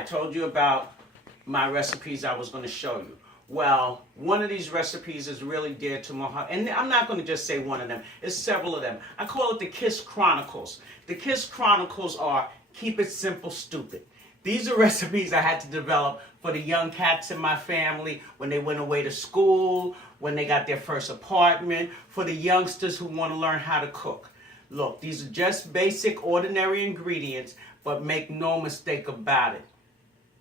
I told you about my recipes I was going to show you. Well, one of these recipes is really dear to my heart. And I'm not going to just say one of them. It's several of them. I call it the Kiss Chronicles. The Kiss Chronicles are keep it simple, stupid. These are recipes I had to develop for the young cats in my family when they went away to school, when they got their first apartment, for the youngsters who want to learn how to cook. Look, these are just basic, ordinary ingredients, but make no mistake about it.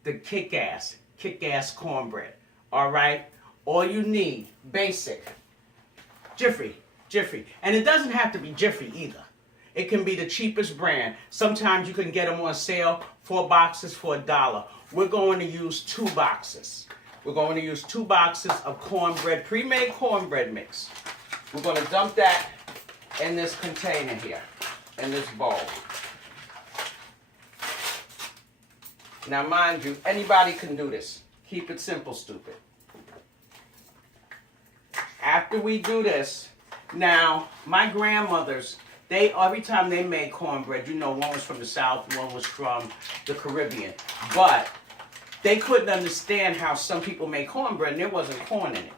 The kick-ass cornbread. All right? All you need, basic, Jiffy. And it doesn't have to be Jiffy either. It can be the cheapest brand. Sometimes you can get them on sale, 4 boxes for $1. We're going to use 2 boxes. We're going to use 2 boxes of cornbread, pre-made cornbread mix. We're going to dump that in this container here, in this bowl. Now, mind you, anybody can do this. Keep it simple, stupid. After we do this, now, my grandmothers, every time they made cornbread, you know, one was from the South, one was from the Caribbean. But they couldn't understand how some people made cornbread and there wasn't corn in it.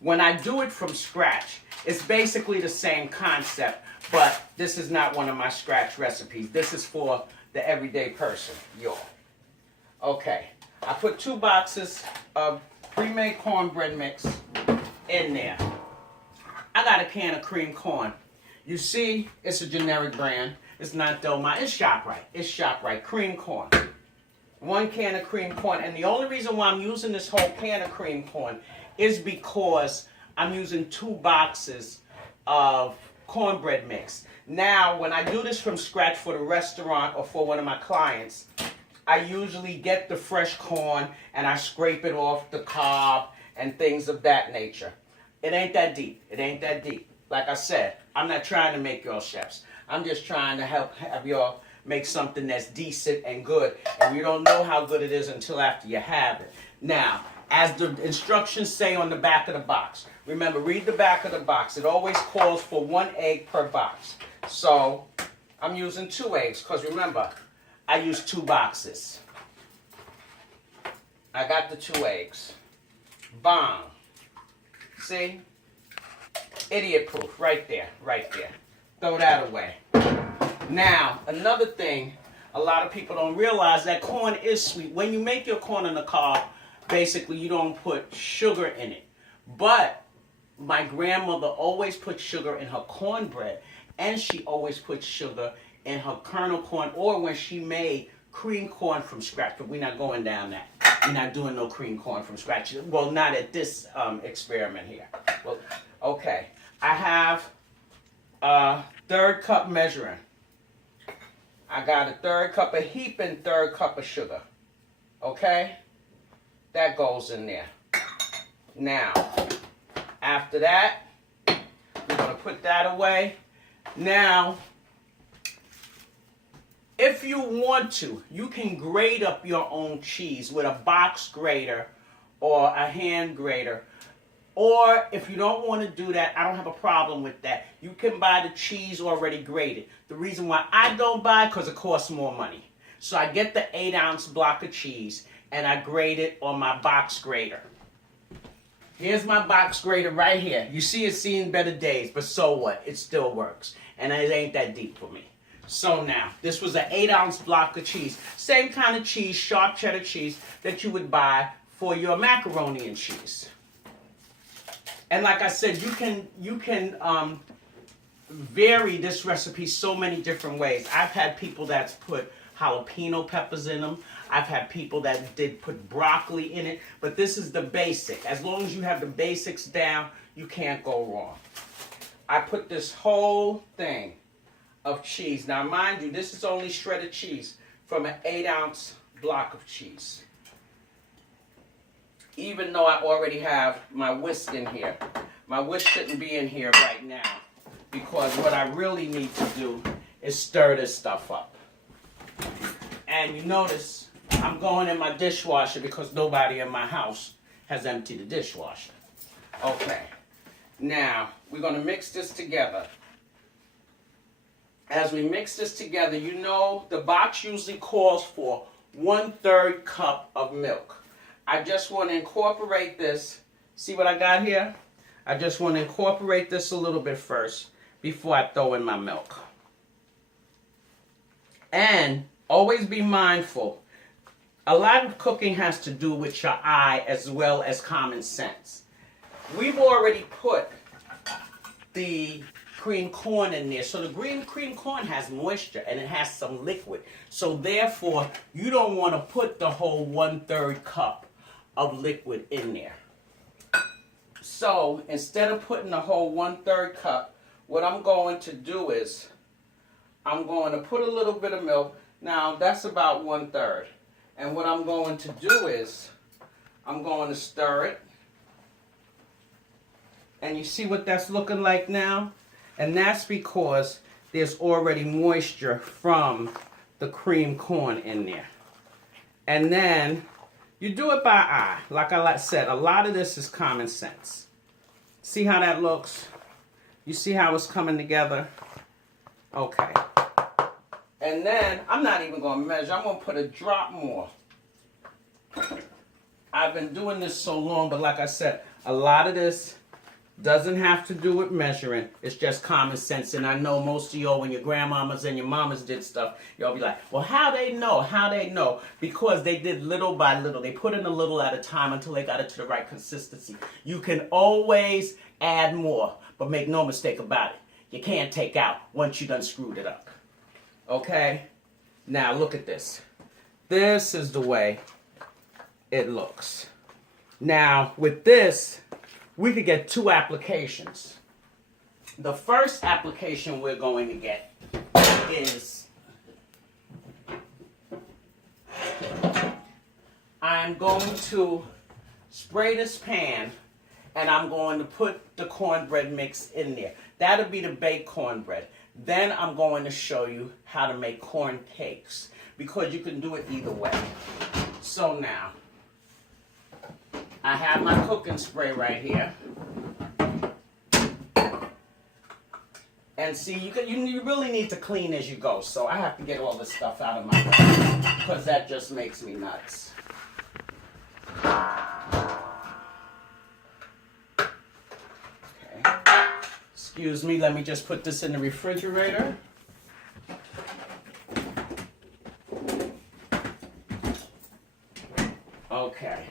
When I do it from scratch, it's basically the same concept, but this is not one of my scratch recipes. This is for the everyday person, y'all. Okay, I put 2 boxes of pre-made cornbread mix in there. I got a can of cream corn. You see, it's a generic brand. It's not Delmont. It's ShopRite. It's ShopRite. Cream corn. 1 can of cream corn. And the only reason why I'm using this whole can of cream corn is because I'm using 2 boxes of cornbread mix. Now, when I do this from scratch for the restaurant or for one of my clients, I usually get the fresh corn and I scrape it off the cob and things of that nature. It ain't that deep. It ain't that deep. Like I said, I'm not trying to make y'all chefs. I'm just trying to have y'all make something that's decent and good. And you don't know how good it is until after you have it. Now, as the instructions say on the back of the box, remember, read the back of the box. It always calls for 1 egg per box. So, I'm using 2 eggs because remember, I use 2 boxes. I got the 2 eggs. Bomb. See? Idiot proof. Right there. Right there. Throw that away. Now, another thing, a lot of people don't realize that corn is sweet. When you make your corn on the cob, basically you don't put sugar in it. But my grandmother always put sugar in her cornbread, and she always put sugar in her kernel corn, or when she made cream corn from scratch. But we're not going down that. We're not doing no cream corn from scratch. Well, not at this experiment here. Well, okay. I have a 1/3 cup measuring. I got a 1/3 cup of heaping 1/3 cup of sugar. Okay? That goes in there. Now, after that, we're going to put that away. Now, if you want to, you can grate up your own cheese with a box grater or a hand grater. Or if you don't want to do that, I don't have a problem with that. You can buy the cheese already grated. The reason why I don't buy it, because it costs more money. So I get the 8-ounce block of cheese and I grate it on my box grater. Here's my box grater right here. You see it's seen better days, but so what? It still works. And it ain't that deep for me. So now, this was an 8-ounce block of cheese. Same kind of cheese, sharp cheddar cheese, that you would buy for your macaroni and cheese. And like I said, you can vary this recipe so many different ways. I've had people that's put jalapeno peppers in them. I've had people that did put broccoli in it. But this is the basic. As long as you have the basics down, you can't go wrong. I put this whole thing of cheese. Now, mind you, this is only shredded cheese from an 8-ounce block of cheese. Even though I already have my whisk in here. My whisk shouldn't be in here right now because what I really need to do is stir this stuff up. And you notice I'm going in my dishwasher because nobody in my house has emptied the dishwasher. Okay. Now, we're going to mix this together. As we mix this together, you know the box usually calls for 1/3 cup of milk. I just want to incorporate this. See what I got here? I just want to incorporate this a little bit first before I throw in my milk. And always be mindful. A lot of cooking has to do with your eye as well as common sense. We've already put the cream corn in there. So the green cream corn has moisture and it has some liquid. So therefore, you don't want to put the whole 1/3 cup of liquid in there. So instead of putting the whole 1/3 cup, what I'm going to do is I'm going to put a little bit of milk. Now that's about 1/3. And what I'm going to do is I'm going to stir it. And you see what that's looking like now? And that's because there's already moisture from the cream corn in there. And then you do it by eye. Like I said, a lot of this is common sense. See how that looks? You see how it's coming together? Okay. And then, I'm not even going to measure. I'm going to put a drop more. I've been doing this so long, but like I said, a lot of this doesn't have to do with measuring. It's just common sense. And I know most of y'all, when your grandmamas and your mamas did stuff, y'all be like, well, how they know? How they know? Because they did little by little. They put in a little at a time until they got it to the right consistency. You can always add more, but make no mistake about it. You can't take out once you done screwed it up. Okay? Now look at this. This is the way it looks. Now with this, we could get 2 applications. The first application we're going to get is I'm going to spray this pan and I'm going to put the cornbread mix in there. That'll be the baked cornbread. Then I'm going to show you how to make corn cakes because you can do it either way. So now, I have my cooking spray right here. And see, you really need to clean as you go. So I have to get all this stuff out of my way because that just makes me nuts. Okay. Excuse me, let me just put this in the refrigerator. Okay.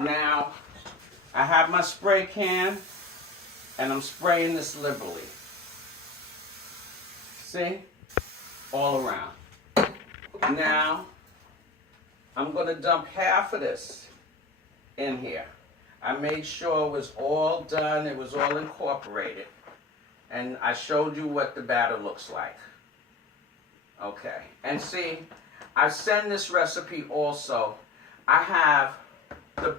Now, I have my spray can, and I'm spraying this liberally. See? All around. Now, I'm going to dump half of this in here. I made sure it was all done, it was all incorporated, and I showed you what the batter looks like. Okay. And see, I send this recipe also. I have the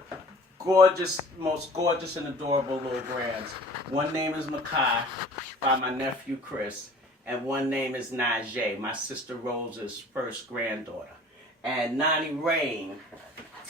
most gorgeous and adorable little grands. One name is Makai by my nephew Chris, and one name is Najee, my sister Rosa's first granddaughter. And Nani Rain,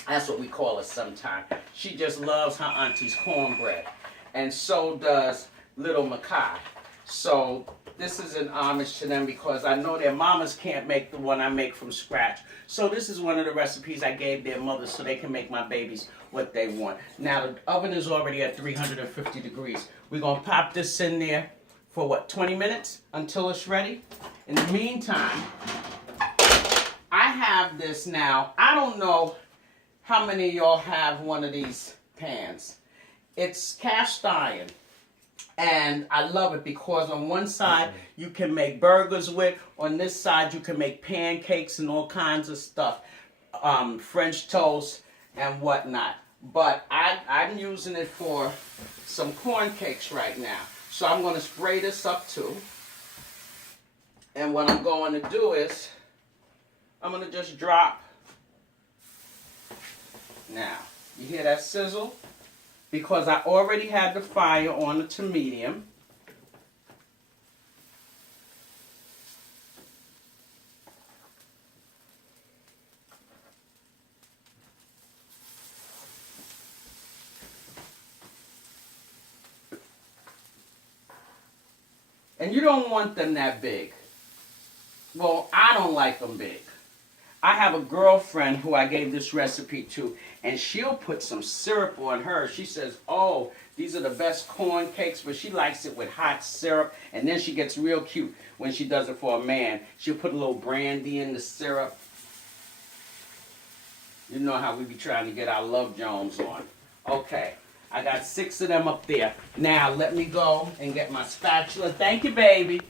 that's what we call her sometimes. She just loves her auntie's cornbread. And so does little Makai. So this is an homage to them because I know their mamas can't make the one I make from scratch. So this is one of the recipes I gave their mothers so they can make my babies what they want. Now the oven is already at 350 degrees. We're going to pop this in there for what, 20 minutes until it's ready? In the meantime, I have this now. I don't know how many of y'all have one of these pans. It's cast iron. And I love it because on one side you can make burgers with, on this side you can make pancakes and all kinds of stuff, French toast and whatnot. But I'm using it for some corn cakes right now. So I'm going to spray this up too. And what I'm going to do is, I'm going to just drop. Now, you hear that sizzle? Because I already had the fire on it to medium. And you don't want them that big. Well, I don't like them big. I have a girlfriend who I gave this recipe to, and she'll put some syrup on hers. She says, oh, these are the best corn cakes, but she likes it with hot syrup, and then she gets real cute when she does it for a man. She'll put a little brandy in the syrup. You know how we be trying to get our Love Jones on. Okay, I got 6 of them up there. Now, let me go and get my spatula. Thank you, baby.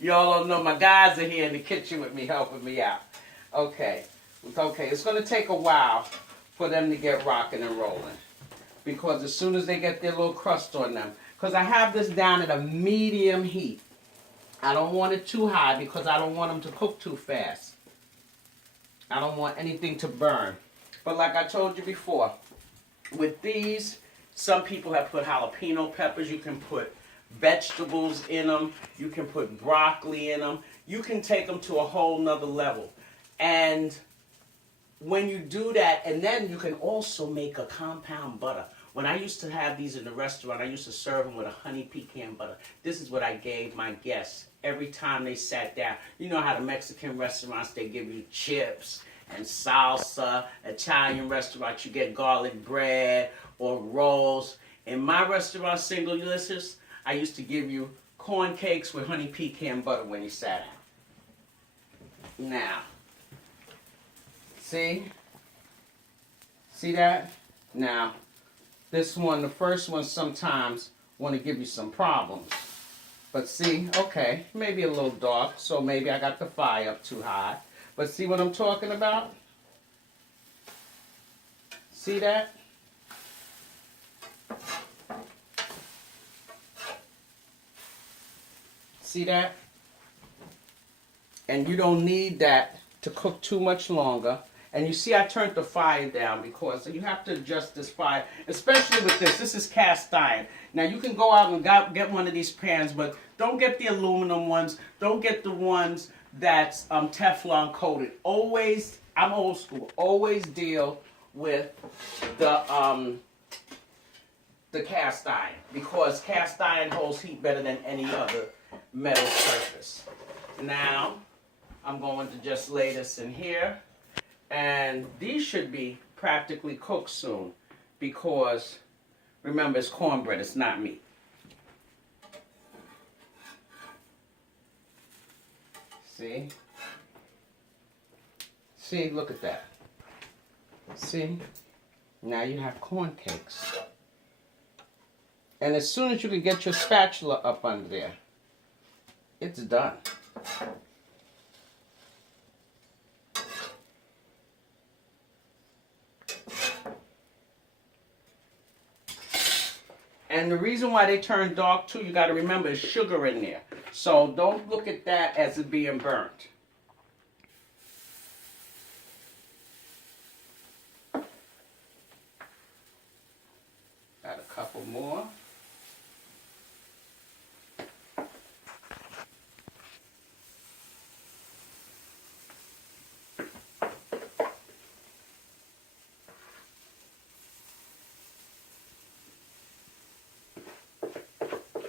Y'all don't know my guys are here in the kitchen with me, helping me out. Okay, it's going to take a while for them to get rocking and rolling. Because as soon as they get their little crust on them, because I have this down at a medium heat. I don't want it too high because I don't want them to cook too fast. I don't want anything to burn. But like I told you before, with these, some people have put jalapeno peppers. You can put vegetables in them. You can put broccoli in them. You can take them to a whole nother level. And when you do that, and then you can also make a compound butter. When I used to have these in the restaurant, I used to serve them with a honey pecan butter. This is what I gave my guests every time they sat down. You know how the Mexican restaurants, they give you chips and salsa. Italian restaurants, you get garlic bread or rolls. In my restaurant, Single Ulysses, I used to give you corn cakes with honey pecan butter when you sat down. Now, see that? Now, this one, the first one, sometimes want to give you some problems. But see, okay, maybe a little dark, so maybe I got the fire up too high. But see what I'm talking about? See that? See that? And you don't need that to cook too much longer. And you see I turned the fire down because you have to adjust this fire, especially with this. This is cast iron. Now you can go out and get one of these pans, but don't get the aluminum ones. Don't get the ones that's Teflon coated. Always, I'm old school, always deal with the cast iron because cast iron holds heat better than any other metal surface. Now, I'm going to just lay this in here. And these should be practically cooked soon because, remember, it's cornbread, it's not meat. See? See, look at that. See? Now you have corn cakes. And as soon as you can get your spatula up under there, it's done. And the reason why they turn dark too, you got to remember, is sugar in there. So don't look at that as it being burnt. Got a couple more.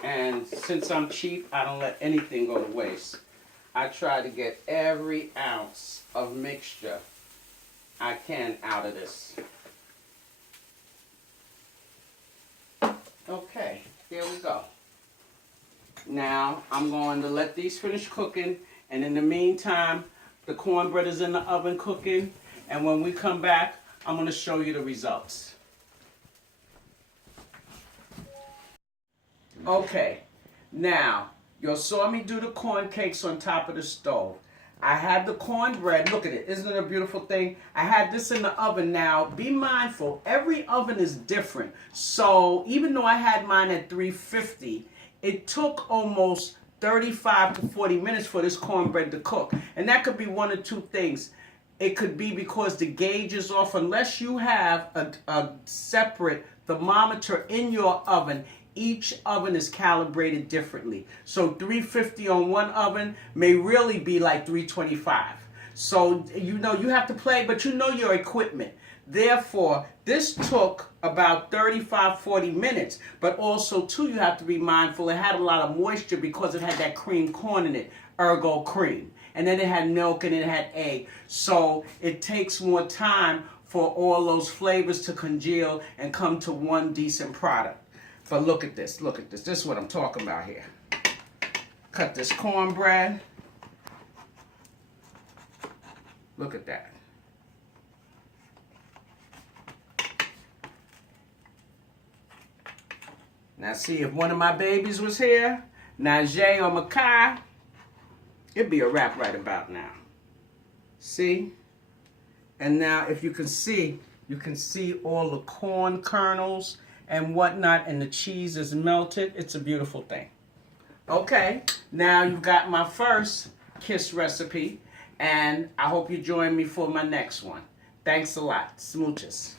And since I'm cheap, I don't let anything go to waste. I try to get every ounce of mixture I can out of this. Okay, here we go. Now, I'm going to let these finish cooking, and in the meantime, the cornbread is in the oven cooking, and when we come back, I'm going to show you the results. Okay, now, you saw me do the corn cakes on top of the stove. I had the cornbread, look at it, isn't it a beautiful thing? I had this in the oven. Now, be mindful, every oven is different. So, even though I had mine at 350, it took almost 35 to 40 minutes for this cornbread to cook. And that could be one of two things. It could be because the gauge is off. Unless you have a separate thermometer in your oven, each oven is calibrated differently. So 350 on one oven may really be like 325. So, you know, you have to play, but you know your equipment. Therefore, this took about 35, 40 minutes. But also, too, you have to be mindful. It had a lot of moisture because it had that cream corn in it, ergo cream. and then it had milk and it had egg. So it takes more time for all those flavors to congeal and come to one decent product. But look at this, look at this. This is what I'm talking about here. Cut this cornbread. Look at that. Now see, if one of my babies was here, Najee or Makai, it'd be a wrap right about now. See? And now if you can see all the corn kernels and whatnot, and the cheese is melted. It's a beautiful thing. Okay, now you've got my first kiss recipe, and I hope you join me for my next one. Thanks a lot. Smooches.